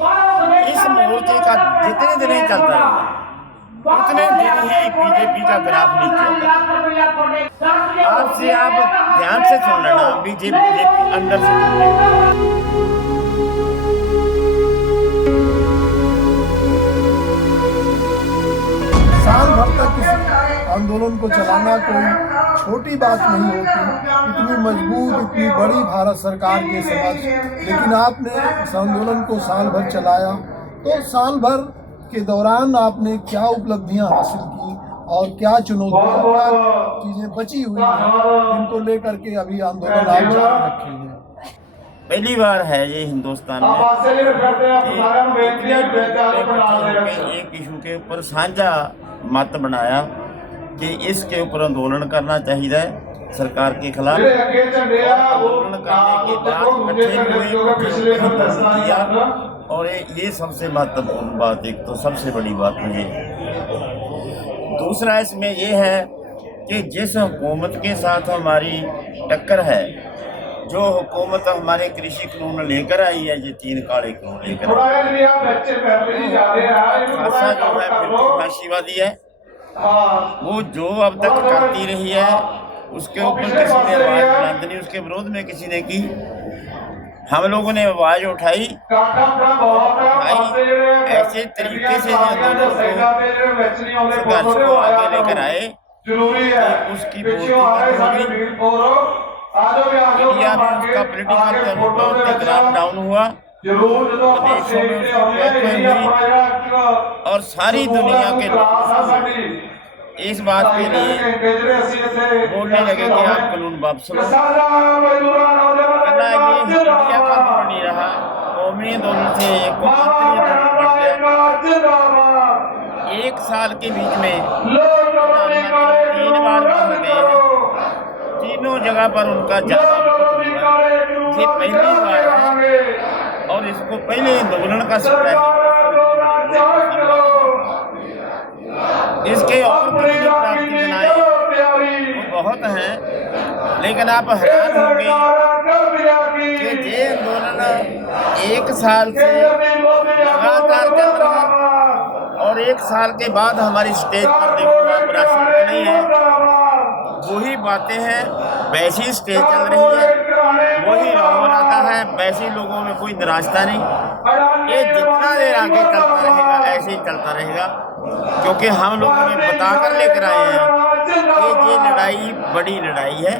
इस मोर्चे का जितने दिन ही चलता रहेगा उतने दिन ही बीजेपी का ग्राफ नीचे होगा। आपसे आप ध्यान से सुन लेना, बीजेपी अंदर से साल भर तक किसी आंदोलन को चलाना कोई छोटी बात नहीं होती, इतनी मजबूत, इतनी बड़ी भारत सरकार के समक्ष। लेकिन आपने इस आंदोलन को साल भर चलाया, तो साल भर के दौरान आपने क्या उपलब्धियां हासिल की और क्या चुनौतियां, क्या चीज़ें बची हुई हैं जिनको लेकर के अभी आंदोलन आप जारी रखेंगे? पहली बार है ये हिंदुस्तान में एक इशू के ऊपर साझा मत बनाया कि इसके ऊपर आंदोलन करना चाहिए सरकार के खिलाफ। आंदोलन करने के बाद इकट्ठे किया, और ये सबसे महत्वपूर्ण बात, एक तो सबसे बड़ी बात मुझे। दूसरा इसमें ये है कि जिस हुकूमत के साथ हमारी टक्कर है, जो हुकूमत हमारे कृषि कानून लेकर आई है, ये 3 काले कानून लेकर आई, खासा जो है बिल्कुल फाशीवादी है। वो जो अब तक करती रही है उसके ऊपर किसी ने आवाज़ बुलंद नहीं, उसके विरोध में किसी ने की। हम लोगों ने आवाज़ उठाई ऐसे तरीके से संघर्ष को आगे लेकर आए कि उसकी इंडिया में उसका पोलिटिकल तौर पे ग्राफ डाउन हुआ, प्रदेशों में उसकी हुई, और सारी दुनिया के लोग इस बात के लिए बोलने लगे कि आप कानून वापस लो। ये इंडिया का आंदोलन नहीं रहा, कौमी आंदोलन से एक कौमांतरी आंदोलन बन गया। 1 साल के बीच में 3 बार बदल गए, तीनों जगह पर उनका जाना ये पहली बार है, और इसको पहले आंदोलन का सिक्का इसके और प्राप्ति बनाए वो बहुत हैं। लेकिन आप हैरान होंगे कि ये आंदोलन 1 साल से लगातार चल रहा है, और 1 साल के बाद हमारी स्टेज पर देखो आप राष्ट्रपति नहीं है, वही बातें हैं, वैसी स्टेज चल रही है, वही रावण आता है, वैसे लोगों में कोई निराशा नहीं। ये जितना देर आगे चलता रहेगा ऐसे ही चलता रहेगा, क्योंकि हम लोगों ने बता कर लेकर आए हैं कि ये लड़ाई बड़ी लड़ाई है।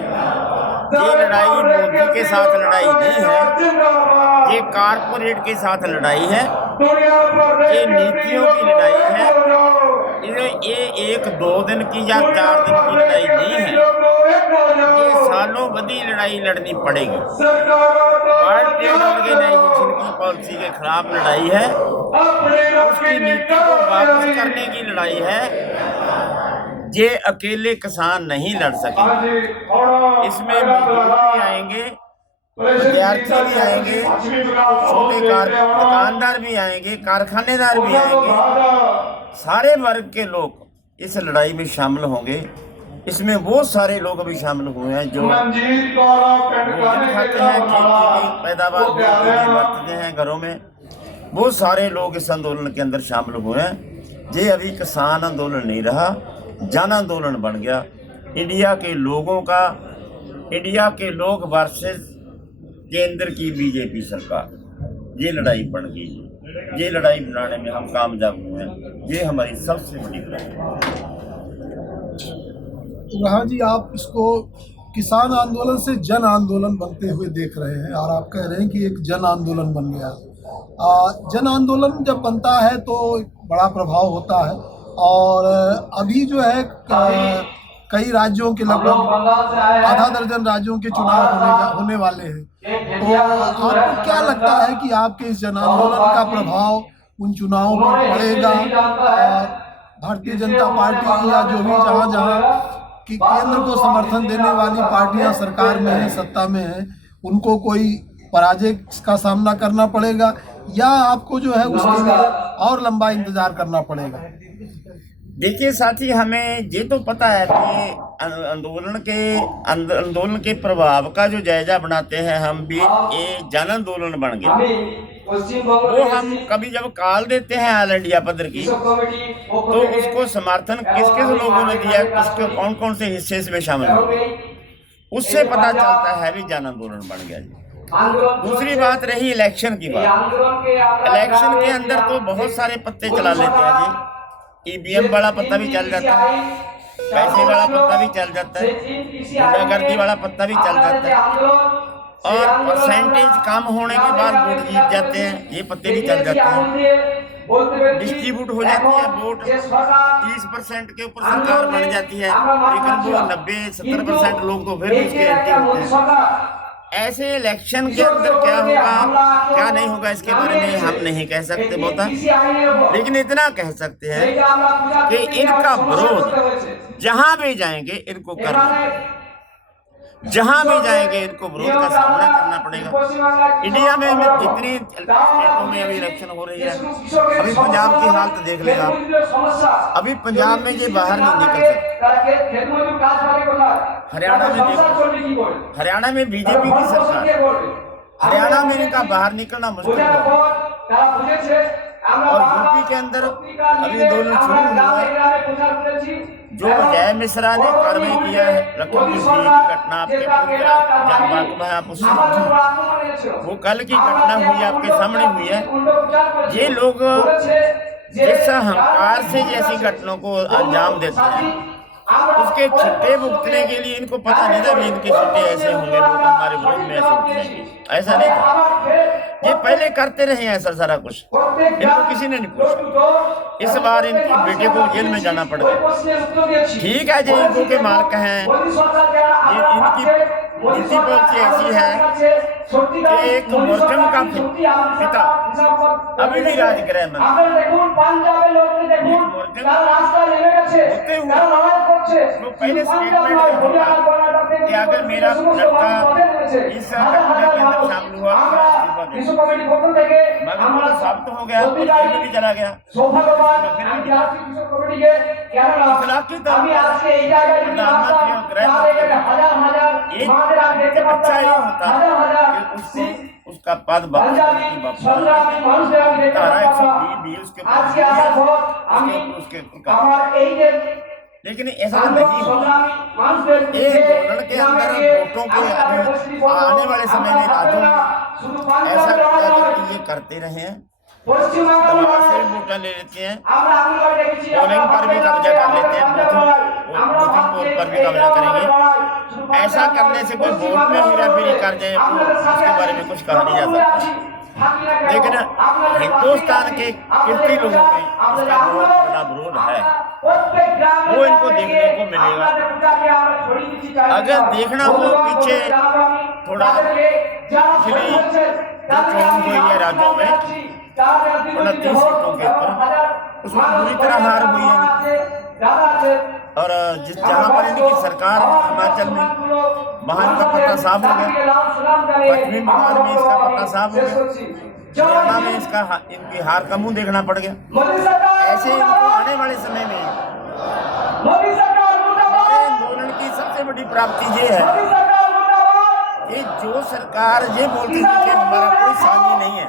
ये लड़ाई मोदी के साथ लड़ाई नहीं है, ये कारपोरेट के साथ लड़ाई है, ये नीतियों की लड़ाई है। ये 1-2 दिन की या 4 दिन की लड़ाई नहीं है, ये सालों बदी लड़ाई लड़नी पड़ेगी। वर्ल्ड ट्रेड ऑर्गेनाइजेशन की पॉलिसी के खिलाफ लड़ाई है, उसकी नीति को वापस करने की लड़ाई है। ये अकेले किसान नहीं लड़ सकेंगे, इसमें मजदूर भी आएंगे, विद्यार्थी भी आएंगे, छोटे दुकानदार भी आएंगे, कारखानेदार भी आएंगे, सारे वर्ग के लोग इस लड़ाई में शामिल होंगे। इसमें वो सारे लोग भी शामिल हुए हैं जो भोजन खाते हैं, खेती की पैदावार बरतते हैं घरों में, वो सारे लोग इस आंदोलन के अंदर शामिल हुए हैं। ये अभी किसान आंदोलन नहीं रहा, जन आंदोलन बन गया। इंडिया के लोगों का, इंडिया के लोग वर्सेस केंद्र की बीजेपी सरकार, ये लड़ाई बन गई। ये लड़ाई बनाने में हम कामयाब हुए हैं, ये हमारी सबसे बड़ी लड़ाई है। राणा जी, आप इसको किसान आंदोलन से जन आंदोलन बनते हुए देख रहे हैं, और आप कह रहे हैं कि एक जन आंदोलन बन गया। जन आंदोलन जब बनता है तो बड़ा प्रभाव होता है, और अभी जो है कई राज्यों के लगभग आधा दर्जन राज्यों के चुनाव होने वाले हैं। तो आपको क्या लगता है कि आपके इस जन आंदोलन का प्रभाव उन चुनावों पर पड़ेगा? भारतीय जनता पार्टी या जो भी जहाँ कि केंद्र को समर्थन देने वाली पार्टियां सरकार में हैं, सत्ता में हैं, उनको कोई पराजय का सामना करना पड़ेगा, या आपको जो है उसके लिए और लंबा इंतजार करना पड़ेगा? देखिए साथी, हमें ये तो पता है कि आंदोलन के प्रभाव का जो जायजा बनाते हैं हम भी, ये जन आंदोलन बन गए। वो हम कभी जब कॉल देते हैं ऑल इंडिया पद्धर की, तो उसको समर्थन किस किस लोगों ने दिया, किसके कौन कौन से हिस्से इसमें शामिल हुए, उससे पता चलता है भी जन आंदोलन बन गया जी। दूसरी बात रही इलेक्शन की बात। इलेक्शन के अंदर तो बहुत सारे पत्ते चला लेते हैं जी। ईवीएम वाला पत्ता भी चल जाता है, पैसे वाला पत्ता भी चल जाता है, गुंडागर्दी वाला पत्ता भी चल जाता है, और परसेंटेज कम होने के बाद वोट जीत जाते हैं, ये पत्ते भी चल जाते हैं। डिस्ट्रीब्यूट हो जाती है वोट, 30% के ऊपर सरकार बन जाती है, लेकिन वो 90-70% लोग तो फिर उसके एंटी होते हैं। ऐसे इलेक्शन के अंदर क्या होगा क्या नहीं होगा, इसके बारे में हम नहीं कह सकते बहुता, लेकिन इतना कह सकते हैं कि इनका विरोध जहां भी जाएंगे इनको करना, जहां भी जाएंगे इनको विरोध का सामना करना पड़ेगा। इंडिया में जितनी स्टेटों में अभी इलेक्शन हो रही है, अभी पंजाब की हालत देख लेगा, अभी पंजाब में ये बाहर नहीं निकल सकते। हरियाणा में बीजेपी की सरकार, हरियाणा में इनका बाहर निकलना मुश्किल है। और यूपी के अंदर अभी आंदोलन शुरू हुआ है, जो जय मिश्रा ने कार्रवाई किया है लखनऊ की घटना, आपके आप उससे वो कल की घटना हुई आपके सामने हुई है। ये लोग जिस अहंकार से जैसी घटनाओं को अंजाम देते हैं, उसके छिट्टे भुगतने के लिए इनको पता नहीं था भी इनके छिट्टे ऐसे होंगे, लोग हमारे विरोध में ऐसे उठ जाएंगे, ऐसा नहीं था। ये पहले करते रहे ऐसा सारा कुछ, इनको किसी ने नहीं पूछा। इस बार इनकी बेटे को जेल में जाना पड़ गया। ठीक है जी, इनको के मालिक हैं, ये इनकी नीति पॉलिसी ऐसी है कि एक मुस्लिम का पिता अभी भी राजगृह में होते हुए वो पहले स्टेटमेंट कि अगर मेरा लड़का इस घटना के अंदर शामिल हुआ मगर वो तो साबित हो गया, जेल में भी चला गया। अच्छा ये होता कि उसका पद लेकिन ऐसा नहीं होगा। एक आंदोलन के अंदर वोटों के आने वाले समय में राज्यों में ऐसा ये करते रहे हैं, दबाव से वोट ले लेते हैं, पोलिंग पर भी कब्जा कर लेते हैं, बूथिंग पर भी कब्जा करेंगे। ऐसा करने से कोई वोट में हेराफेरी कर जाए उसके बारे में कुछ कहा नहीं जा सकता, लेकिन हिंदुस्तान के कितने लोगों में इसका बहुत बड़ा विरोध है, वो इनको देखने को मिलेगा। अगर देखना हो पीछे थोड़ा पिछली जो चुनाव हुई है राज्यों में 29 सीटों के ऊपर, उसमें पूरी तरह हार हुई है। और जहाँ पर इनकी सरकार हिमाचल में, वहाँ इनका पत्ता साफ हो गया, पश्चिमी बंगाल में इसका पत्ता साफ हो गया, हरियाणा में इनकी हार का मुंह देखना पड़ गया। ऐसे इनको आने वाले समय में हमारे आंदोलन की सबसे बड़ी प्राप्ति ये है कि जो सरकार ये बोलती थी कि हमारा कोई साथी नहीं है,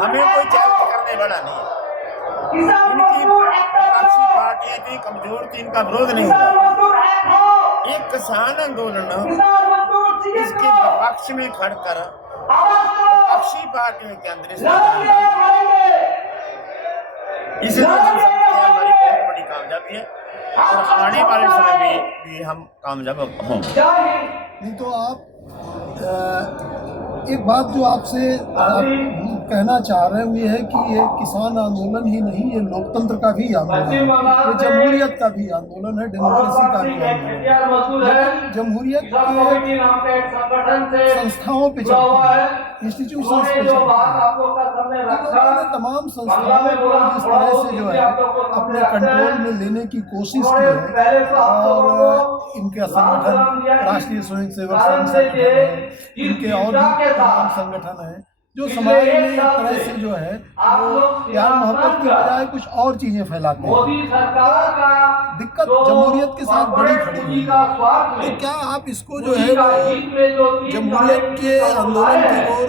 हमें कोई चैलेंज करने वाला नहीं है, इनकी विपक्षी पार्टियां थी, कमजोर थी, इनका विरोध नहीं हुआ। एक किसान आंदोलन इसके विपक्ष में खड़कर विपक्षी पार्टियों के अंदर इसलिए हमारी बहुत बड़ी कामयाबी है और आने वाले समय में भी हम कामयाब होंगे। नहीं तो आप एक बात जो आपसे कहना चाह रहे हैं ये है कि ये किसान आंदोलन ही नहीं, ये लोकतंत्र का भी आंदोलन है, ये जमहूरियत का भी आंदोलन है, डेमोक्रेसी का भी आंदोलन है। लेकिन जमहूरियत के संस्थाओं पे चलती है, इंस्टीट्यूशंस पे चलती है। तमाम संस्थाओं को जिस तरह से जो है अपने कंट्रोल में लेने की कोशिश की है, और इनके संगठन राष्ट्रीय स्वयंसेवक संघ है, इनके और भी तमाम संगठन हैं, जो समाज में एक तरह से जो है वो प्यार मोहब्बत की बजाय कुछ और चीजें फैलाते हैं। दिक्कत जमहूरियत के साथ बड़ी खड़ी हुई है। तो क्या आप इसको जो है वो जमहूरियत के आंदोलन की ओर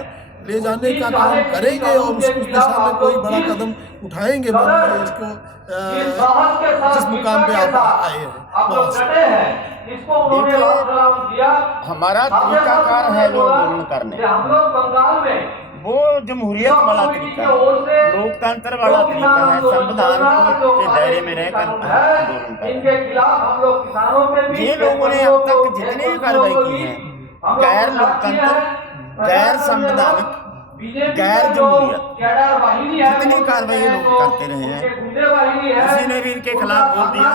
ले जाने का काम करेंगे और उस दिशा में कोई बड़ा कदम उठाएंगे? मान लीजिए इसको जिस मुकाम पे आप आए हैं हमारा तरीकाकार है जो आंदोलन करने, वो जमहूरियत वाला तरीका है, लोकतंत्र वाला तरीका है, संविधान के दायरे में रहकर आंदोलन करना। ये लोगों ने अब तक जितनी भी कार्रवाई की है, गैर लोकतंत्र, गैर संवैधानिक, गैर जमहूरियत, जितनी कार्रवाई लोग करते रहे हैं, किसी ने भी इनके खिलाफ बोल दिया,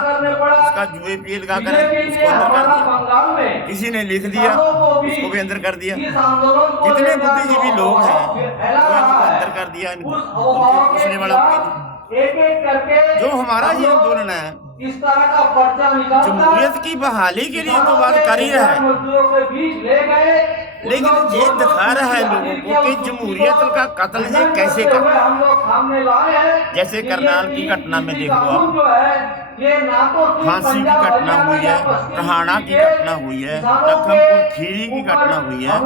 उसका जुए पी लगा कर उसको अंदर कर दिया, किसी ने लिख दिया उसको भी अंदर कर दिया। कितने बुद्धिजीवी लोग हैं वो अंदर कर दिया, इनको पूछने वाला कोई नहीं। जो हमारा ये आंदोलन है जमहूरियत की बहाली के लिए तो बात कर ही रहा है, लेकिन ये दिखा रहा है लोगों को कि जमहूरियत का कत्ल ये कैसे कर, जैसे करनाल की घटना में देख लो आप, फांसी की घटना हुई है, टहाना की घटना हुई है, लखनपुर खीरी की घटना हुई है,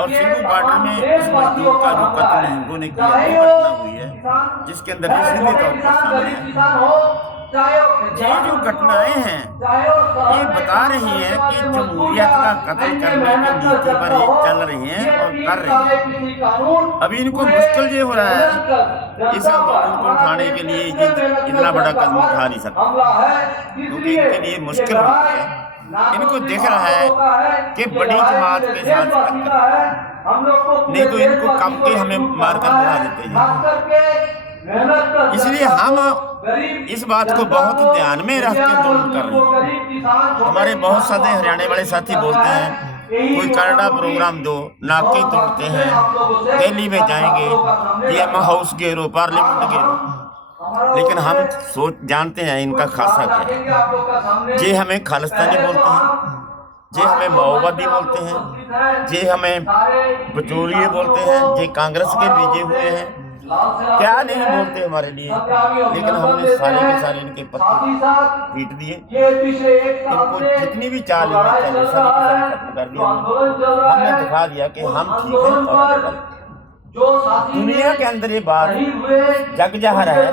और सिंधु बॉर्डर में उस मजदूर का जो कत्ल हिंदुओं ने किया वो घटना हुई है, जिसके अंदर सीधे तौर पर शामिल है। ये जो घटनाएं हैं ये बता रही हैं कि जमहूरियत का कत्ल करने की नीति पर चल रही हैं और कर रही हैं। अभी इनको मुश्किल ये हो रहा है इस आंदोलन को उठाने के लिए इतना बड़ा कदम उठा नहीं सकते, क्योंकि इनके लिए मुश्किल हो गई है। इनको दिख रहा है कि बड़ी जमात के साथ टक्कर, नहीं तो इनको कम के हमें मारकर बुला देते हैं। इसलिए हम इस बात को बहुत ध्यान में रख के आंदोलन कर रहे हैं। हमारे बहुत सारे हरियाणा वाले साथी बोलते हैं कोई करड़ा प्रोग्राम दो, नाके तोड़ते हैं, दिल्ली में जाएंगे, पीएम हाउस घेरो, पार्लियामेंट घेरो, लेकिन हम जानते हैं इनका खासा क्या है। जे हमें खालिस्तानी बोलते हैं, जे हमें माओवादी बोलते हैं, जे हमें बचौलिए बोलते हैं, जे कांग्रेस के भेजे हुए हैं, क्या नहीं बोलते हमारे लिए, लेकिन हमने सारे के सारे इनके पत्ते पीट दिए। इनको जितनी भी चाल चाहिए सारी खत्म कर दिया हमने दिखा दिया कि हम ठीक हैं। और दुनिया के अंदर ये बात जग जाहिर है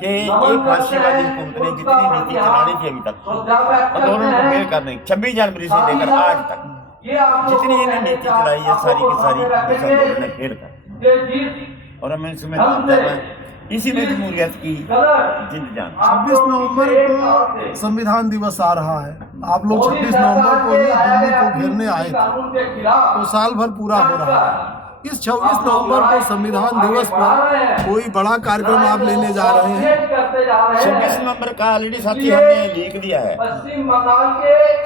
कि एक फांसीवादी हुकूमत ने जितनी नीति चलानी थी अभी तक आंदोलन को फेल करने 26 जनवरी से लेकर आज तक जितनी इन्हें नीति चलाई है सारी की सारी आंदोलन ने फेल कर, और हमें इसमें इसी में जमहूरियत की जिंद जान। 26 नवंबर को संविधान दिवस आ रहा है, आप लोग 26 नवंबर को ही दिल्ली को घेरने आए थे, तो साल भर पूरा हो रहा है। इस 26 नवंबर को संविधान दिवस पर कोई बड़ा कार्यक्रम आप लेने जा रहे हैं? 26 नवंबर का ऑलरेडी साथी हमने लिख दिया है।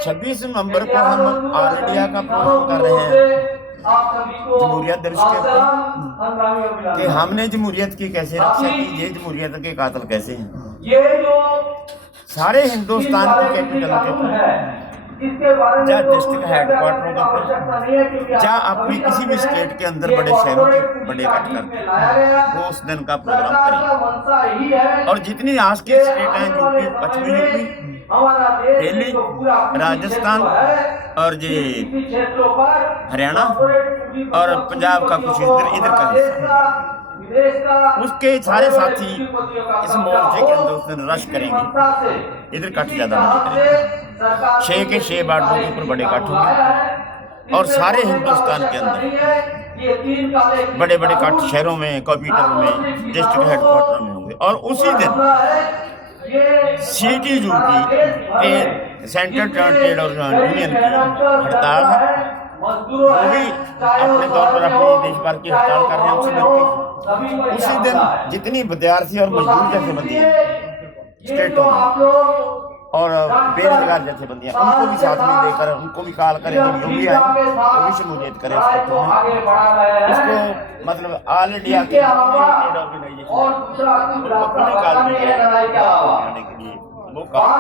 26 नवंबर को हम ऑल इंडिया का प्रोग्राम कर रहे हैं जमहूरियत दिवस के ऊपर, कि हमने जमहूरियत की कैसे रक्षा की, ये जमहूरियत के कातिल कैसे हैं। सारे हिंदुस्तान की कैपिटल के ऊपर, या डिस्ट्रिक्ट हेडक्वार्टरों के ऊपर, या अपनी किसी भी स्टेट के अंदर बड़े शहरों के बड़े इकट्ठ करके वो उस दिन का प्रोग्राम करें। और जितनी आज की स्टेट हैं, यूपी, पश्चिमी यूपी, दिल्ली, राजस्थान और ये हरियाणा और पंजाब का कुछ इधर का हिस्सा, उसके सारे साथी इस मोर्चे के अंदर उस दिन रश करेंगे। इधर कट ज्यादा नहीं करेंगे, 6 के 6 बार्डरों के ऊपर बड़े कट होंगे, और सारे हिंदुस्तान के अंदर बड़े बड़े कट शहरों में, कैपिटल में, डिस्ट्रिक्ट हेडक्वार्टर में होंगे। और उसी दिन CTU की सेंट्रल ट्रेड यूनियन की हड़ताल है, वो भी अपने तौर पर अपनी देश भर की हड़ताल कर रहे हैं उसी दिन की। उसी दिन जितनी विद्यार्थी और मजदूर जथेबंदियां स्टेटों में और बेरोजगार जथेबंदियां, उनको भी साथ में लेकर उनको भी कॉल करें, जो भी आए वो भी शमूलियत करें उसको, मतलब ऑल इंडिया के ट्रेड ऑर्गेनाइजेशन के लिए वो कहा।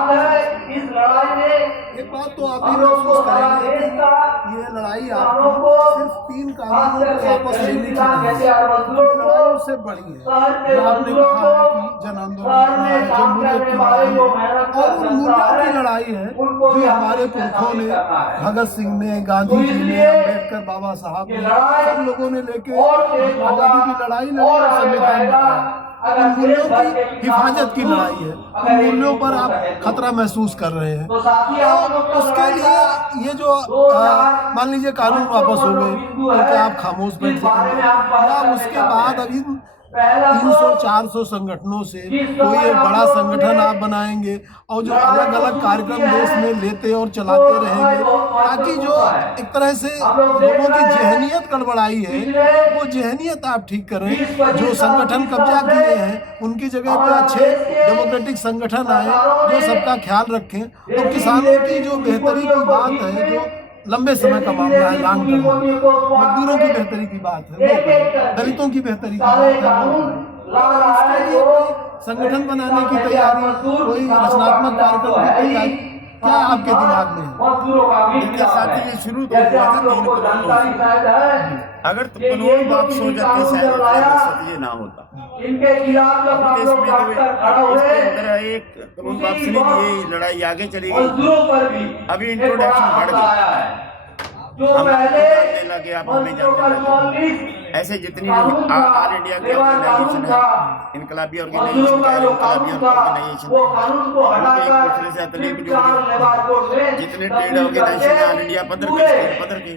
एक बात तो आप भी महसूस करेंगे कि ये लड़ाई आपको सिर्फ 3 कानूनों को वापस लेने की नहीं है, लड़ाई उससे बड़ी है। जो आपने कहा है कि जन आंदोलन है, जो मूल्य की लड़ाई है, और उन मूल्यों की लड़ाई है जो हमारे पुरखों ने, भगत सिंह ने, गांधी जी ने, अम्बेडकर बाबा साहब ने, सब लोगों ने लेके आजादी की लड़ाई लड़ी और संविधान बनाया। उन मूल्यों की हिफाजत की लड़ाई है, उन मूल्यों पर आप खतरा महसूस कर रहे हैं। तो उसके लिए ये जो मान लीजिए कानून वापस हो गए तो क्या आप खामोश बैठ जाएंगे, या उसके बाद अभी 300-400 संगठनों से कोई एक बड़ा संगठन आप बनाएंगे और जो अलग अलग कार्यक्रम देश में लेते और चलाते रहेंगे, ताकि जो एक तरह से लोगों की जहनियत गड़बड़ाई है वो जहनियत आप ठीक करें। जो संगठन कब्जा किए हैं उनकी जगह पे अच्छे डेमोक्रेटिक संगठन आए जो सबका ख्याल रखें, और किसानों की जो बेहतरी की बात है, जो लंबे समय का मामला है, लॉन्ग टर्म, मजदूरों की बेहतरी की बात है, दलितों की बेहतरी की बात है, उसके लिए कोई संगठन बनाने की तैयारी, कोई रचनात्मक कार्यक्रम की तैयारी क्या आपके दिमाग में है? इनके साथ ही ये शुरू तो हुआ था 3 करोड़ से। अगर तो कानून वापस हो जाते शायद मकसद ये ना होता। इनके खिलाफ जब हम लोग इसके अंदर एक कानून वापस नहीं दिए, लड़ाई आगे चली गई। अभी इंट्रोडक्शन बढ़ गई, हम जानने लगे, आप हमें जानने लगे। ऐसे जितनी ऑल इंडिया की ऑर्गेनाइजेशन है, इनकलाबी ऑर्गेनाइजेशन है, इनकलाबी ऑर्गेनाइजेशन, एक दूसरे से अतलीफ जुड़ गए। जितने ट्रेड ऑर्गेनाइजेशन है ऑल इंडिया पदर के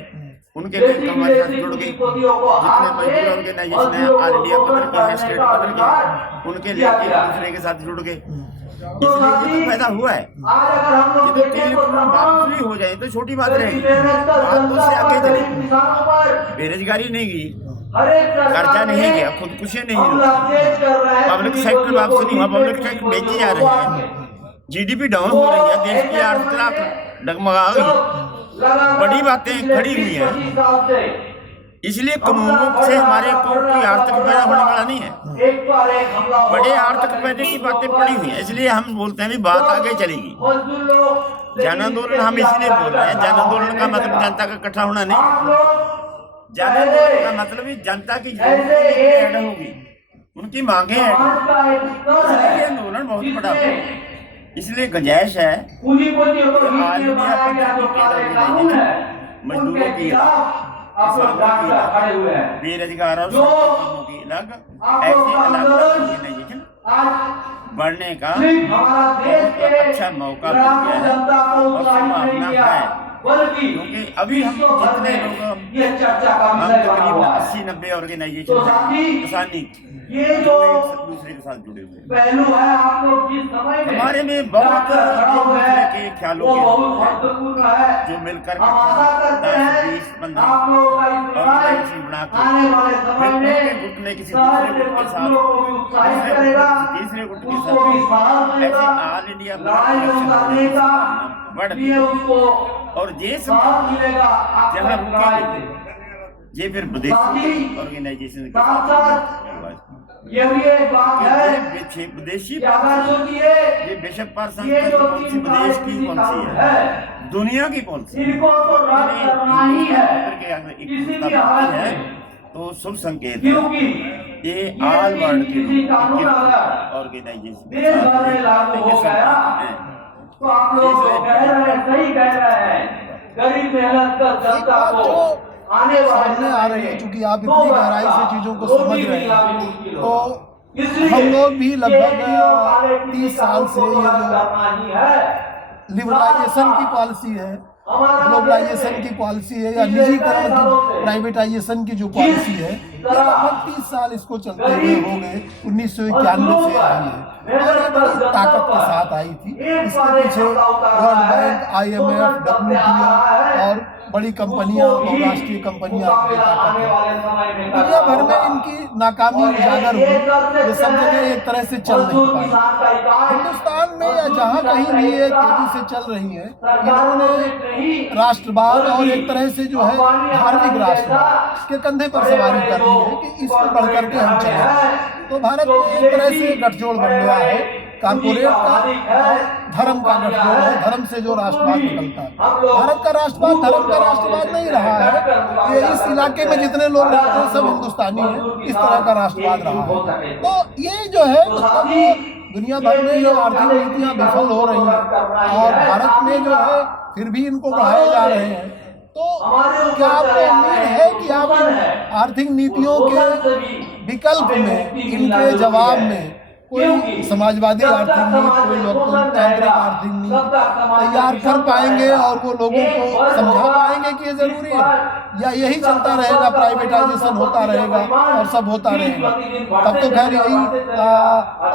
उनके हमारे साथ जुड़ गई। जितने मजदूर ऑर्गेनाइजेशन है ऑल इंडिया पदर के, स्टेट पदर के, उनके लेके एक दूसरे के साथ जुड़ गए। इसलिए ये तो पैदा हुआ है। यदि 3 करोड़ वापस भी हो जाए तो छोटी बात रहेगी, बात तो से आगे चलेगी। बेरोजगारी नहीं गई, कर्जा नहीं गया, खुदकुशी नहीं हुई, पब्लिक सेक्टर वापस नहीं हुआ, पब्लिक सेक्टर बेचे जा रहे हैं, जीडीपी डाउन हो रही है, देश की आर्थिकता डगमगा गई, बड़ी बातें खड़ी हुई हैं। इसलिए कानूनों से हमारे को की आर्थिक पैदा होने वाला नहीं है, बड़े आर्थिक पैदे की बातें पड़ी हुई हैं। इसलिए हम बोलते हैं भी बात आगे चलेगी। जन आंदोलन हम इसलिए बोल रहे हैं, जन आंदोलन का मतलब जनता का इकट्ठा होना नहीं, जन आंदोलन का मतलब ही जनता की ऐड होगी, उनकी मांगे ऐड होगी। इसलिए आंदोलन बहुत बड़ा होगा। इसलिए गुंजाइश है मजदूरों की, बेरोजगार और की अलग, ऐसे अलग ऑर्गेनाइजेशन बढ़ने का अच्छा मौका मिल गया है और संभावना है। क्योंकि अभी हम जितने लोग हम तकरीबन 80-90 ऑर्गेनाइजेशन किसानी जो एक दूसरे के साथ जुड़े हुए पहलू है। आप लोग जिस समय हमारे में बहुत दूसरे के ख्यालों के जो मिलकर 10-20-15 ऑर्गेनाइजेशन बना के गुट में किसी दूसरे गुट के साथ, तीसरे गुट के साथ, ऐसे ऑल इंडिया बढ़ और ये जहाँ रुकेंगे ये फिर विदेशी ऑर्गेनाइजेशन के विदेशी ये बिशप पार्सन विदेश की पॉलिसी है, दुनिया की पॉलिसी है, तो शुभ संकेत है। ये ऑल वर्ल्ड के ऑर्गेनाइजेशन तो आप लोग सही कह रहे हैं, गरीब मेहनत कर जनता को आने सामने आ रही है। क्योंकि आप इतनी गहराई से चीजों को समझ रहे हैं, तो हम लोग भी लगभग 30 साल से ये जो लिबरलाइजेशन की पॉलिसी है, ग्लोबलाइजेशन की पॉलिसी है, या निजीकरण की, प्राइवेटाइजेशन की जो पॉलिसी है, ये लगभग 30 साल इसको चलते हुए हो गए। 1991 से आई है और ये बड़ी ताकत के साथ आई थी। इसके पीछे वर्ल्ड बैंक, IMF, WTO और बड़ी कंपनियां, बहुराष्ट्रीय कंपनियां दुनिया भर में इनकी नाकामी उजागर हुई। ये सब जगह एक तरह से चल नहीं पाई। हिंदुस्तान में या जहाँ कहीं भी ये तेजी से चल रही है, इन्होंने राष्ट्रवाद और एक तरह से जो है धार्मिक राष्ट्रवाद के कंधे पर सवारी कर ली है कि इसको बढ़ करके हम चले। तो भारत में एक तरह से गठजोड़ बन गया है कारपोरेट का और धर्म का गठजोड़ है। धर्म से जो राष्ट्रवाद निकलता है, भारत का राष्ट्रवाद धर्म का राष्ट्रवाद नहीं रहा है। ये इस इलाके में जितने लोग रहते हैं सब हिंदुस्तानी हैं, इस तरह का राष्ट्रवाद रहा है। तो ये जो है मतलब दुनिया भर में जो आर्थिक नीतियाँ विफल हो रही हैं और भारत में जो है फिर भी इनको बढ़ाए जा रहे हैं, तो क्या आपको उम्मीद है कि आप आर्थिक नीतियों के विकल्प में, इनके जवाब में कोई समाजवादी आर्थिक नीति, कोई लोकतांत्रिक आर्थिक नीति तैयार कर पाएंगे और वो लोगों को समझा पाएंगे कि ये जरूरी है, या यही चलता रहेगा, प्राइवेटाइजेशन होता रहेगा और सब होता रहेगा? तब तो खैर यही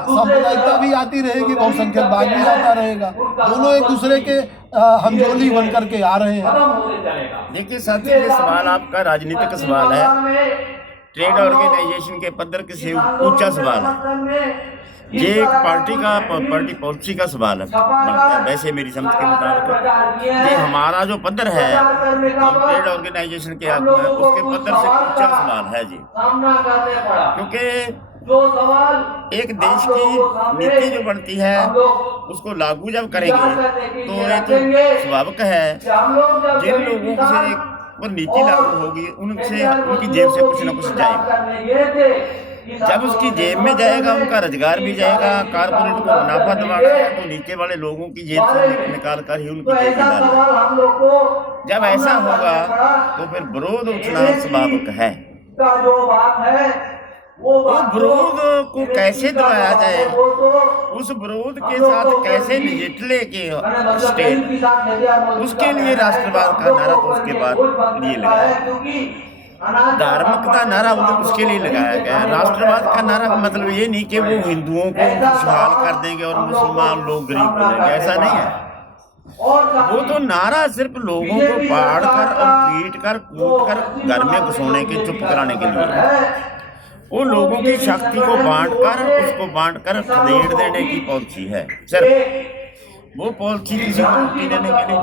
सांप्रदायिकता भी आती रहेगी, बहुसंख्यकवाद भी आता रहेगा, दोनों एक दूसरे के हमजोली बन करके आ रहे हैं। देखिए साथी, ये सवाल आपका राजनीतिक सवाल है, ट्रेड ऑर्गेनाइजेशन के पद्धर से ऊंचा सवाल है। ये एक पार्टी पॉलिसी का सवाल है बनता है, वैसे मेरी समझ के मुताबिक ये हमारा जो पद्धर है ट्रेड ऑर्गेनाइजेशन के आगे उसके पद्धर से ऊंचा सवाल है जी, क्योंकि एक देश की नीति जो बनती है उसको लागू जब करेंगे तो ये तो स्वाभाविक है जिन लोगों से वो नीति लागू होगी उनसे उनकी जेब से कुछ न कुछ जाएगा। जब उसकी जेब में जाएगा उनका रोजगार भी जाएगा, कारपोरेट को मुनाफा दिलाना है तो नीचे वाले लोगों की जेब से निकाल कर ही उनकी जेब में डालना। जब ऐसा होगा तो फिर विरोध उठना स्वाभाविक है। वो विरोध को कैसे दबाया जाए, उस विरोध के साथ कैसे निपटने के स्टेट, उसके लिए राष्ट्रवाद का नारा तो उसके बाद लिए लगाया, धार्मिकता नारा उसके लिए लगाया गया। राष्ट्रवाद का नारा का मतलब ये नहीं कि वो हिंदुओं को खुशहाल कर देंगे और मुसलमान लोग गरीब हो जाएंगे, ऐसा नहीं है। वो तो नारा सिर्फ लोगों को पाड़ कर और पीट कर कूट कर घर में घुसोने के चुप कराने के लिए है। वो लोगों की शक्ति को बांट कर खदेड़ देने की पॉलिसी है सिर्फ। वो पॉलिसी किसी को रोटी देने के लिए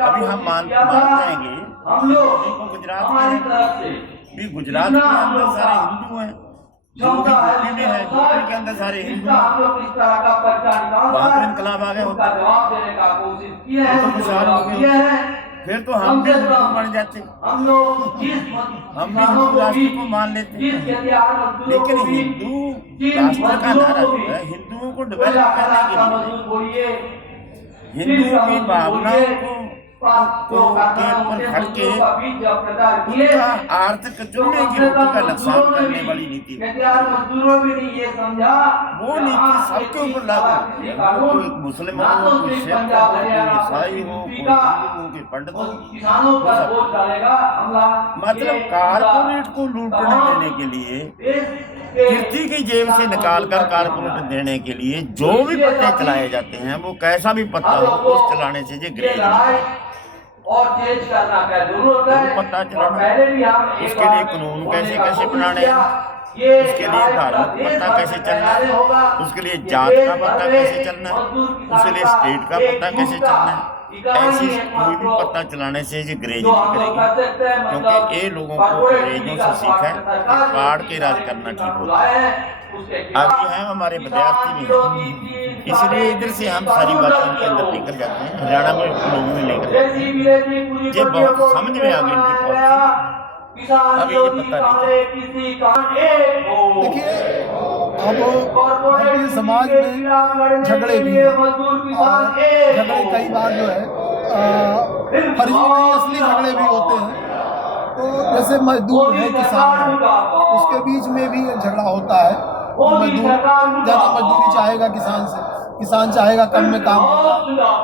अभी हम मान जाएंगे। गुजरात के अंदर सारे हिंदू हैं, यूपी में है, यूपी के अंदर सारे हिंदू, वहाँ पर इनकलाब आ गया होता तो खुशहाल हो गए, फिर तो हम भी हिंदू बन जाते, हम भी हिंदू राष्ट्र को मान लेते। लेकिन हिंदू राष्ट्र का नारा जो है हिंदुओं को डेवलप करने के लिए, हिंदुओं की भावनाओं को के ऊपर खड़ के उनका आर्थिक चूल्हे की रोटी का नुकसान करने वाली नीति, वो नीति सबके ऊपर लागू होती है। कोई मुस्लिम हो, कोई सिख हो, कोई ईसाई हो, कोई हिंदू के पंडित हो, मतलब कारपोरेट को लूटने देने के लिए, कीर्ति की जेब से निकाल कर कारपोरेट देने के लिए जो भी पत्ते चलाए जाते हैं, वो कैसा भी पत्ता हो, उस चलाने से ये ग्रेज और चेंज करना का जरूरत है। पता चलाना, उसके लिए कानून कैसे बनाने हैं, उसके लिए धार्मिक पता कैसे चलना है, उसके लिए जात का पता कैसे चलना है, उसके लिए स्टेट का पता कैसे चलना है। ऐसी कोई भी पता चलाने से ये ग्रेज नहीं करेगी, क्योंकि ये लोगों को अंग्रेजों से सीखा है कि पाड़ के राज करना ठीक होता है। आगे हैं हमारे विद्यार्थी भी हैं, इसलिए इधर से हम सारी बातें उनके अंदर लेकर जाते हैं, हरियाणा में लोगों में लेकर जाते हैं। ये बहुत समझ में आ गई इनकी पॉलिसी, अभी ये पता नहीं। देखिए अब समाज में झगड़े भी हैं और झगड़े कई बार जो है फर्जी नहीं असली झगड़े भी होते हैं। तो जैसे मजदूर है, किसान है, उसके बीच में भी एक झगड़ा होता है। मजदूर ज़्यादा मजदूरी चाहेगा किसान से, किसान चाहेगा कम में काम होगा।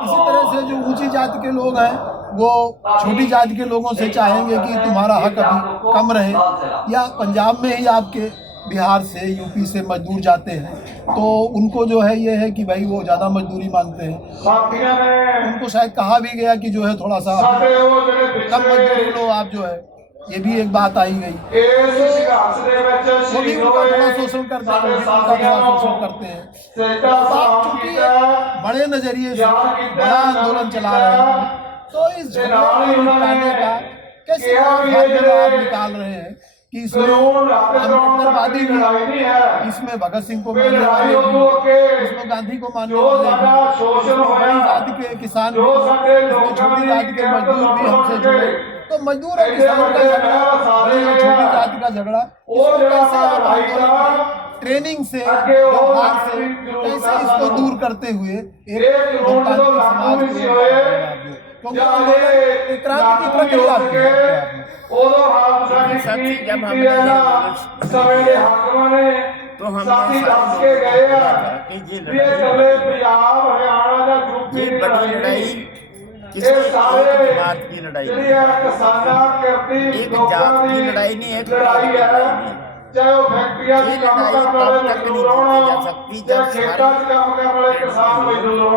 इसी तरह से जो ऊंची जाति के लोग हैं वो छोटी जाति के लोगों से चाहेंगे कि तुम्हारा हक अभी कम रहे। या पंजाब में ही आपके बिहार से, यूपी से मजदूर जाते हैं तो उनको जो है ये है कि भाई वो ज़्यादा मजदूरी मांगते हैं। उनको शायद कहा भी गया कि जो है थोड़ा सा कम मजदूरी लो आप, जो है ये भी एक बात आई गई। वो भी उनका थोड़ा शोषण करते हैं, आप चूंकि बड़े नजरिए से बड़ा आंदोलन चला रहे हैं तो इस झगड़े को निपटाने का कैसे आप निकाल रहे हैं कि इसमें अम्बेडकरवादी भी, इसमें भगत सिंह को मानने वाले भी, इसमें गांधी को मानने वाले भी, इसमें बड़ी जाति के किसान भी, इसमें छोटी जाति के मजदूर भी हमसे जुड़े। तो मजदूर और किसान का झगड़ा, बड़ी और छोटी जाति का झगड़ा, इसको कैसे आप आंदोलन ट्रेनिंग से, व्यवहार से कैसे इसको दूर करते हुए एक लोकतांत्रिक समाज को, क्योंकि क्रांति की प्रक्रिया थी। साथी जब हमने तो हमने कि ये बड़ी लड़ाई किसी एक बात की लड़ाई नहीं, एक जात की लड़ाई नहीं है, लड़ाई नहीं। चाहे वो फैक्ट्रियां की काम करने वाले मजदूर हो,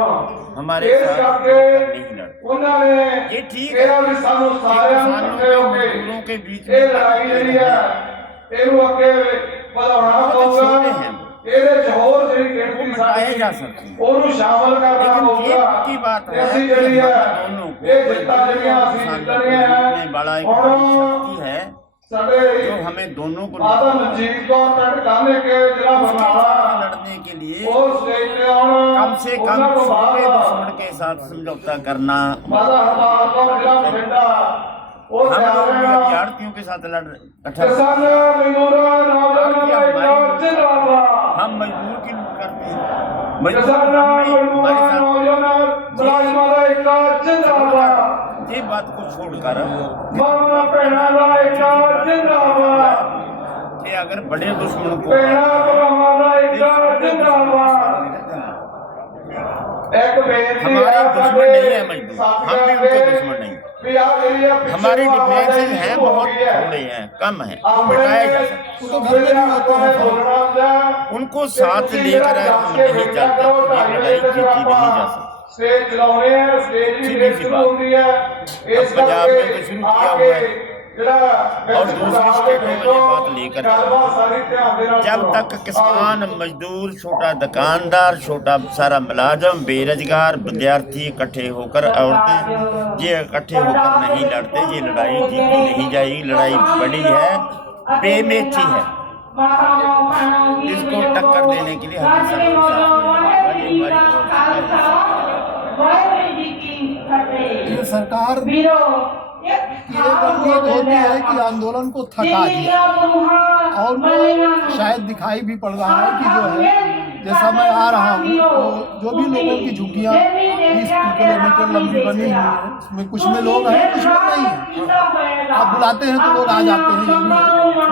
हमारे ये ठीक है, मजदूरों के बीच में लड़ाई है, बताए जा सकते हैं, लेकिन ये की बात है दोनों को बड़ा एक शक्ति है जो हमें दोनों को लड़ने के लिए कम से कम छोटे दुश्मन के साथ समझौता करना, हम विद्यार्थियों के साथ हम मजदूर की लूट करते हैं, ये बात को छोड़कर कि अगर बड़े दुश्मन को हमारे दुश्मन नहीं है मजदूर, हम भी उनके दुश्मन नहीं, हमारे डिफरेंसेस हैं बहुत थोड़े हैं, कम हैं, बताया जा सकता, उनको साथ लेकर नहीं चलते, लड़ाई जीती नहीं जा सकती। सीधी सी बात, अब पंजाब में तो शुरू किया हुआ है और दूसरी स्टेटों में ये बात लेकर जब तक किसान, मजदूर, छोटा दुकानदार, छोटा सारा मुलाजम, बेरोजगार, विद्यार्थी इकट्ठे होकर, औरतें ये इकट्ठे होकर नहीं लड़ते, ये लड़ाई जीती नहीं जाएगी। लड़ाई बड़ी है, बेमेची है, इसको टक्कर देने के लिए हम ये सरकार ये रणनीति होती है कि आंदोलन को थका दिया, और वो शायद दिखाई भी पड़ रहा है कि जो है, जैसा मैं आ रहा हूँ तो जो भी लोगों की झुग्गियाँ 20 किलोमीटर लंबी बनी हुई है, उसमें कुछ में लोग हैं, कुछ में नहीं है। आप बुलाते हैं तो लोग आ जाते हैं,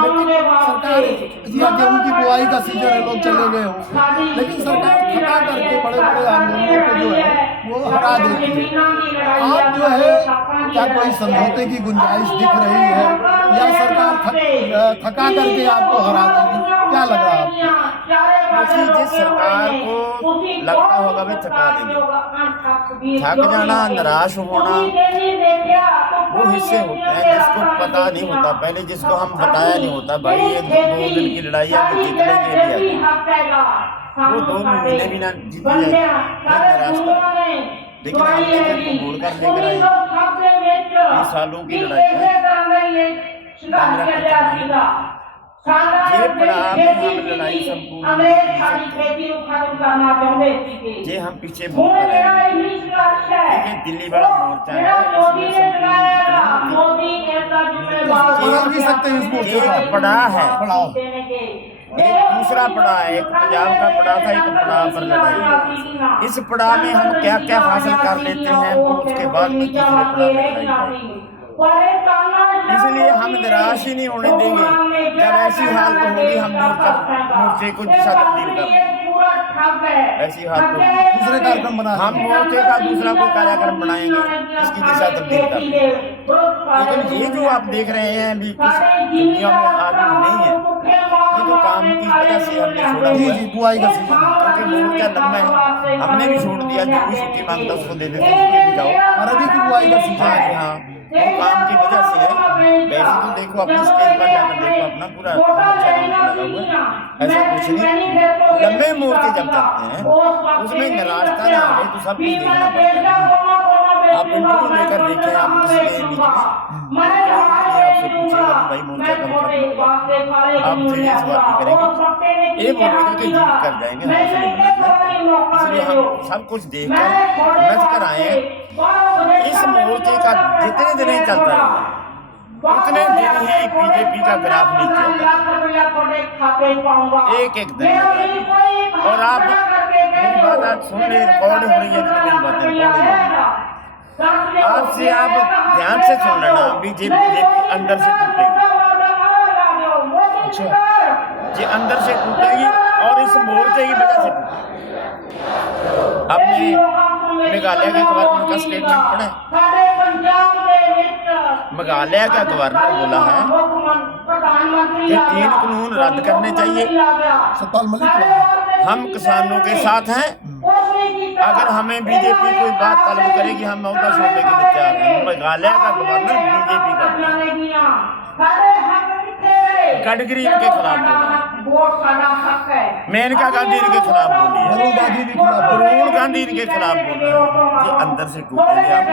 लेकिन सरकार या गेहूँ की बुआई का सीजन है, लोग चले गए हों, लेकिन सरकार थका करके बड़े बड़े आंदोलनों को जो है वो हरा देती है। आप जो है क्या कोई समझौते की गुंजाइश दिख रही है, या सरकार थका करके आपको हरा देगी, क्या लग रहा है आपको? जिस सरकार को लगता होगा वे थका देंगे, थक जाना, निराश होना, वो हिस्से होते हैं जिसको पता नहीं होता, पहले जिसको हम बताया नहीं होता, भाई ये 2 दिन की लड़ाई है, तो जीतने के लिए वो 2 महीने भी ना जीत जाए, लेकिन हमने जिनको बोल कर लेकर आए, सालों की लड़ाई है, ये पड़ाव में हम लड़ाई संपूर्ण ये हम पीछे बोल रहे हैं, ये दिल्ली बड़ा मोर्चा है, एक पड़ा है, एक दूसरा पड़ा है, एक पंजाब का पड़ा था, एक पड़ा पर लड़ाई। इस पड़ा में हम क्या क्या हासिल कर लेते हैं, वो उसके बाद में तीसरे पड़ा में लड़ाई। इसलिए हम निराश ही नहीं होने देंगे, जब ऐसी हालत होगी हम मोर्चे को दिशा तब्दील कर देंगे, ऐसी हालत होगी दूसरे कार्यक्रम बना, हम मोर्चे का दूसरा कोई कार्यक्रम बनाएंगे, इसकी दिशा तब्दील कर देंगे। लेकिन ये जो आप देख रहे हैं अभी कुछ दुनिया में आदमी नहीं है, ये तो काम की वजह से हमने छोड़ा हुआ है, बुआई का सीजन, क्योंकि मोर्चा लंबा है, हमने भी छोड़ दिया, जो भी छुट्टी मांगता उसको दे देते, उसमें भी जाओ, अरबी की बुआई का सीजन। हाँ जी हाँ, वो काम की वजह से है। वैसे तो देखो अपने स्टेज पर जाकर देखो, अपना पूरा लगा हुआ है, ऐसा कुछ नहीं। लंबे मोर्चे जब चलते हैं उसमें निराशता ना आए तो सब कुछ देखना पड़ता है। आप इंटरव्यू लेकर देखें, आप किसी के बीच में उससे पूछेगा कि भाई मोर्चा कब खत्म होगा, आप फिर इस बात की करेंगे, ये बोलेगा कि जीत कर जाएंगे, इसलिए हम सब कुछ देखकर समझ कर आए हैं। इस मोर्चे का जितने दिन ही चलता रहेगा उतने दिन ही बीजेपी का ग्राफ नीचे होगा, एक एक दिन। और आप मेरी बात आज सुन रही, रिकॉर्ड हो रही है, मेरी बातें रिकॉर्ड हो रही है, आपसे आप ध्यान से सुन लेना, बीजेपी अंदर से टूटेगी, ये अंदर से टूटेगी और इस मोर्चे की वजह से टूटेगी। आपने मेघालय के गवर्नर का स्टेटमेंट पढ़ा? मेघालय का गवर्नर बोला है कि 3 कानून रद्द करने चाहिए। सतपाल मलिक हम किसानों के साथ हैं, अगर हमें बीजेपी कोई बात तलब करेगी हम मौका छोड़ने के लिए तैयार हैं। मेघालय का गवर्नर बीजेपी का गडकरी के खिलाफ बोला, मेनका गांधी के खिलाफ बोली है, वरुण गांधी के खिलाफ बोली है, ये अंदर से टूटेंगे आप।